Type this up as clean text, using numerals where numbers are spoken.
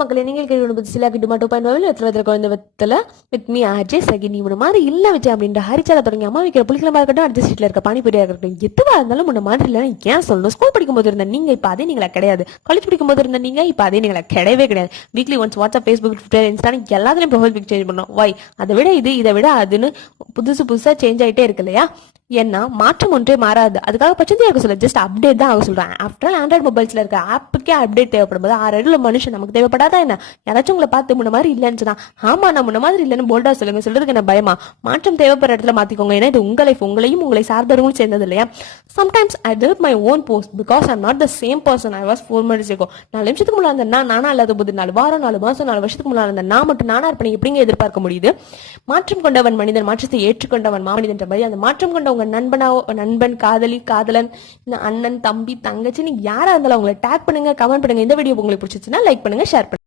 மக்களே, நீங்கள் கேள்வி சிலாக்கிட்டு மட்டும் பயன்படுத்தி எத்தனை குழந்தை வெத்தல வித் மீ ஆர்ஜே சகினி முன்ன மாதிரி இல்ல வச்சு அப்படின்ற ஹரிச்சால தொடங்கி அம்மா வைக்கிற புளிக்கிழமா இருக்கட்டும், அடுத்த சீட்ல இருக்க பானிபூரியா இருக்கட்டும், எதுவா இருந்தாலும் முன்ன மாதிரி இல்ல. ஏன் சொல்லணும்? ஸ்கூல் படிக்கும் போது இருந்த நீங்க இப்ப அதே நீங்களா கிடையாது. காலேஜ் படிக்கும் போது இருந்த நீங்க இப்ப அதே நீங்களா கிடையவே கிடையாது. Weekly once WhatsApp, Facebook, Twitter, இன்ஸ்டான்னு எல்லாத்துலயும் ப்ரொஃபைல் பிக் சேஞ்ச் பண்ணோம். வை அதை விட இது, இதை விட அதுன்னு புதுசா சேஞ்ச் ஆயிட்டே இருக்கு இல்லையா? ஏன்னா மாற்றம் ஒன்றே மாறாது. அதுக்காக பச்சத்தையா இருக்க சொல்ல, ஜஸ்ட் அப்டேட் தான் ஆக சொல்றேன். ஆஃப்டர் ஆல் ஆண்ட்ராய்ட் மொபைல்ஸ்ல இருக்க ஆப்புக்கே அப்டேட் தேவைப்படும் போது 6 மனுஷன் நமக்கு தேவைப்படாதா என்ன? யாராச்சும் உங்களை பார்த்து முன்ன மாதிரி இல்லைன்னு சொன்னா, ஆமா நான் முன்ன மாதிரி இல்லைன்னு போல்டா சொல்லுங்க. சொல்றதுக்கு என்ன பயமா? மாற்றம் தேவைப்படுற இடத்துல மாத்திக்கோங்க. ஏன்னா இது உங்க லைஃப், உங்களையும் உங்களை சார்ந்தவர்களும் சேர்ந்தது இல்லையா? Sometimes I delete my own post because I'm not the same person I was 4 months ago. 4 நிமிஷத்துக்கு முன்னாடி இருந்த நானா இல்லாத போது 4 வாரம், 4 மாசம், 4 வருஷத்துக்கு முன்னாடி இருந்த நான் மட்டும் நானா இருப்பேன் எப்படிங்க எதிர்பார்க்க முடியுது? மாற்றம் கொண்டவன் மனிதன், மாற்றத்தை ஏற்றுக்கொண்டவன் மாமனிதன்ற மாதிரி அந்த மாற்றம் கொண்ட உங்க நண்பன், காதலி, காதலன், அண்ணன், தம்பி, தங்கச்சி, நீங்க யாரா இருந்தாலும் அவங்களை டேக் பண்ணுங்க, கமெண்ட் பண்ணுங்க. இந்த வீடியோ உங்களுக்கு பிடிச்சிச்சுன்னா லைக் பண்ணுங்க, ஷேர் பண்ணுங்க.